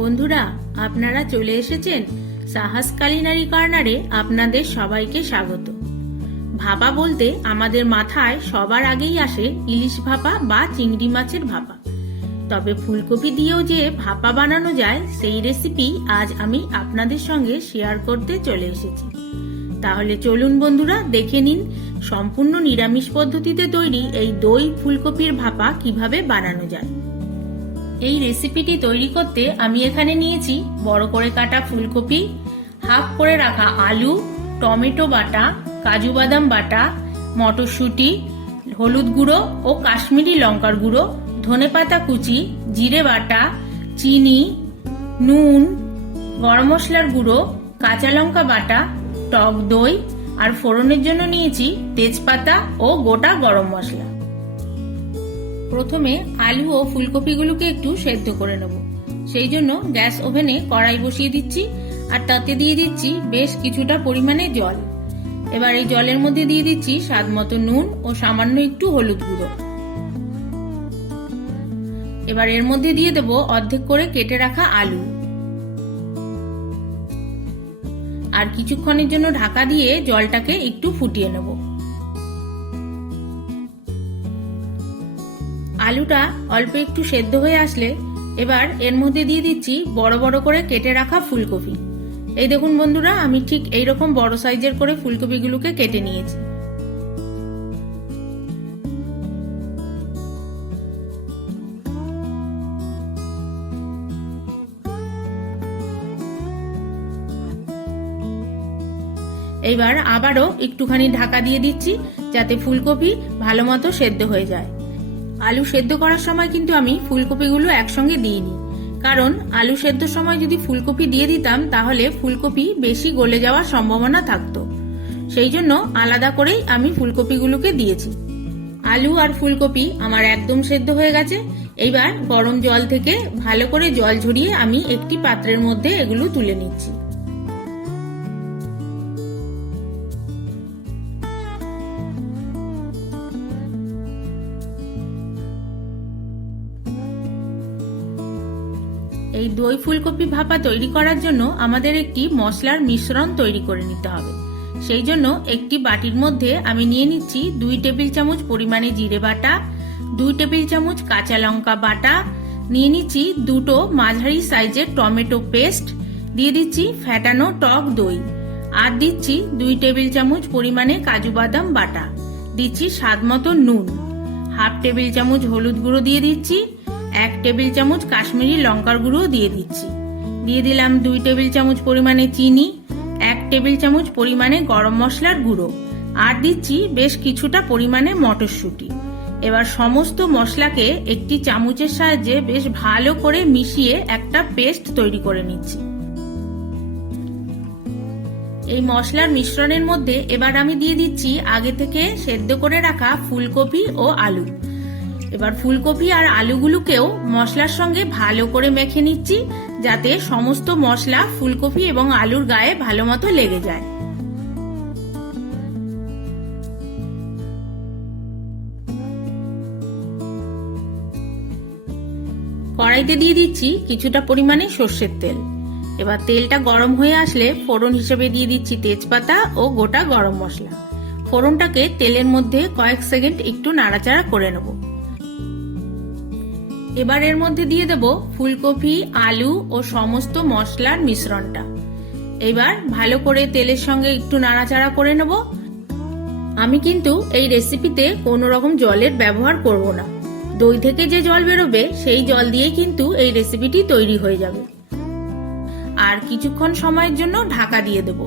বন্ধুরা, আপনারা চলে এসেছেন সাহাস কালিনারি কর্নারে আপনাদের সবাইকে স্বাগত। ভাপা বলতে আমাদের মাথায় সবার আগেই আসে ইলিশ ভাপা বা চিংড়ি মাছের ভাপা। তবে ফুলকপি দিয়েও যে ভাপা বানানো যায়, সেই রেসিপি আজ আমি আপনাদের সঙ্গে শেয়ার করতে চলে এসেছি। তাহলে চলুন বন্ধুরা, দেখে নিন সম্পূর্ণ নিরামিষ পদ্ধতিতে তৈরি এই দই ফুলকপির ভাপা কীভাবে বানানো যায়। এই রেসিপিটি তৈরি করতে আমি এখানে নিয়েছি বড় করে কাটা ফুলকপি হাফ করে রাখা আলু, টমেটো বাটা, কাজু বাদাম বাটা, মটরশুঁটি, হলুদ গুঁড়ো ও কাশ্মীরি লঙ্কার গুঁড়ো ধনেপাতা কুচি, জিরে বাটা, চিনি, নুন, গরম মশলার গুঁড়ো, কাঁচা লঙ্কা বাটা, টক দই আর ফোড়নের জন্য নিয়েছি তেজপাতা ও গোটা গরম মশলা। প্রথমে আলু ও ফুলকপিগুলোকে একটু সেদ্ধ করে নেব। সেই জন্য গ্যাস ওভেনে কড়াই বসিয়ে দিচ্ছি আর তাতে দিয়ে দিচ্ছি বেশ কিছুটা পরিমাণে জল। এবার এই জলের মধ্যে দিয়ে দিচ্ছি স্বাদ মতো নুন ও সামান্য একটু হলুদ গুঁড়ো। এবার এর মধ্যে দিয়ে দেব অর্ধেক করে কেটে রাখা আলু। আর কিছুক্ষণের জন্য ঢাকা দিয়ে জলটাকে একটু ফুটিয়ে নেব। আলুটা অল্প একটু সেদ্ধ হয়ে আসলে এবার এর মধ্যে দিয়ে দিচ্ছি বড় বড় করে কেটে রাখা ফুলকপি। এই দেখুন বন্ধুরা, আমি ঠিক এই রকম বড় সাইজের করে ফুলকপিগুলোকে কেটে নিয়েছি। এইবার আবারও একটুখানি ঢাকা দিয়ে দিচ্ছি যাতে ফুলকপি ভালো মতো সেদ্ধ হয়ে যায়। আলু সেদ্ধ করার সময় কিন্তু আমি ফুলকপিগুলো একসঙ্গে দিইনি। কারণ আলু সেদ্ধর সময় যদি ফুলকপি দিয়ে দিতাম, তাহলে ফুলকপি বেশি গলে যাওয়ার সম্ভাবনা থাকতো। সেই জন্য আলাদা করেই আমি ফুলকপিগুলোকে দিয়েছি। আলু আর ফুলকপি আমার একদম সেদ্ধ হয়ে গেছে। এইবার গরম জল থেকে ভালো করে জল ঝরিয়ে আমি একটি পাত্রের মধ্যে এগুলো তুলে নিচ্ছি। এই দই ফুলকপি ভাপা তৈরি করার জন্য আমাদের একটি মশলার মিশ্রণ তৈরি করে নিতে হবে। সেই জন্য একটি বাটির মধ্যে আমি নিয়ে নিচ্ছি দুই টেবিল চামচ পরিমাণে জিরে বাটা, দুই টেবিল চামচ কাঁচা লঙ্কা বাটা, নিয়ে নিচ্ছি দুটো মাঝারি সাইজের টমেটো পেস্ট, দিয়ে দিচ্ছি ফ্যাটানো টক দই, আর দিচ্ছি দুই টেবিল চামচ পরিমাণে কাজু বাদাম বাটা, দিচ্ছি স্বাদ মতো নুন, হাফ টেবিল চামচ হলুদ গুঁড়ো দিয়ে দিচ্ছি এক টেবিল চামচ কাশ্মীরি লঙ্কার গুঁড়ো দিয়ে দিচ্ছি। দিয়ে দিলাম দুই টেবিল চামচ পরিমাণে চিনি, এক টেবিল চামচ পরিমাণে গরম মশলার গুঁড়ো আর দিচ্ছি বেশ কিছুটা পরিমাণে মটরশুঁটি। এবার সমস্ত মশলাকে একটি চামচের সাহায্যে বেশ ভালো করে মিশিয়ে একটা পেস্ট তৈরি করে নিচ্ছি। এই মশলার মিশ্রণের মধ্যে এবার আমি দিয়ে দিচ্ছি আগে থেকে সেদ্ধ করে রাখা ফুলকপি ও আলু। এবার ফুলকপি আর আলুগুলোকেও মশলার সঙ্গে ভালো করে মেখে নিচ্ছি, যাতে সমস্ত মশলা ফুলকপি এবং আলুর গায়ে ভালো মতো লেগে যায়। কড়াইতে দিয়ে দিচ্ছি কিছুটা পরিমাণে সর্ষের তেল। এবার তেলটা গরম হয়ে আসলে ফোড়ন হিসেবে দিয়ে দিচ্ছি তেজপাতা ও গোটা গরম মশলা। ফোড়নটাকে তেলের মধ্যে কয়েক সেকেন্ড একটু নাড়াচাড়া করে নেব। এবার এর মধ্যে দিয়ে দেব ফুলকপি, আলু ও সমস্ত মশলার মিশ্রণটা। এবার ভালো করে তেলের সঙ্গে একটু নাড়াচাড়া করে নেব। আমি কিন্তু এই রেসিপিতে কোনো রকম জলের ব্যবহার করব না। দই থেকে যে জল বেরোবে, সেই জল দিয়ে কিন্তু এই রেসিপিটি তৈরি হয়ে যাবে। আর কিছুক্ষণ সময়ের জন্য ঢাকা দিয়ে দেব।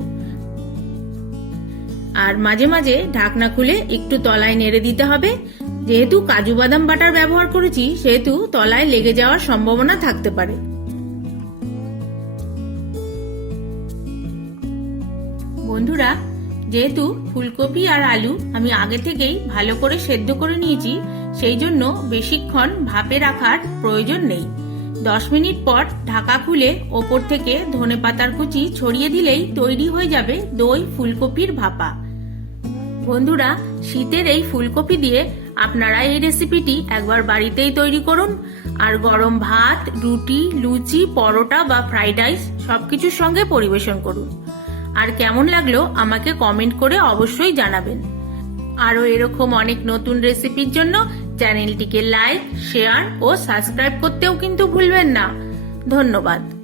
আর মাঝে মাঝে ঢাকনা খুলে একটু তলায় নেড়ে দিতে হবে। যেহেতু কাজু বাদাম বাটার ব্যবহার করেছি, সেহেতু তলায় লেগে যাওয়ার সম্ভাবনা থাকতে পারে। বন্ধুরা, যেহেতু ফুলকপি আর আলু আমি আগে থেকেই ভালো করে সেদ্ধ করে নিয়েছি, সেই জন্য বেশিক্ষণ ভাপে রাখার প্রয়োজন নেই। দশ মিনিট পর ঢাকা খুলে ওপর থেকে ধনে পাতার কুচি ছড়িয়ে দিলেই তৈরি হয়ে যাবে দই ফুলকপির ভাপা। বন্ধুরা, শীতের এই ফুলকপি দিয়ে আপনারা এই রেসিপিটি একবার বাড়িতেই তৈরি করুন। আর গরম ভাত, রুটি, লুচি, পরোটা বা ফ্রাইড রাইস সবকিছুর সঙ্গে পরিবেশন করুন। আর কেমন লাগল আমাকে কমেন্ট করে অবশ্যই জানাবেন। আরও এরকম অনেক নতুন রেসিপির জন্য চ্যানেলটিকে লাইক শেয়ার ও সাবস্ক্রাইব করতেও কিন্তু ভুলবেন না। ধন্যবাদ।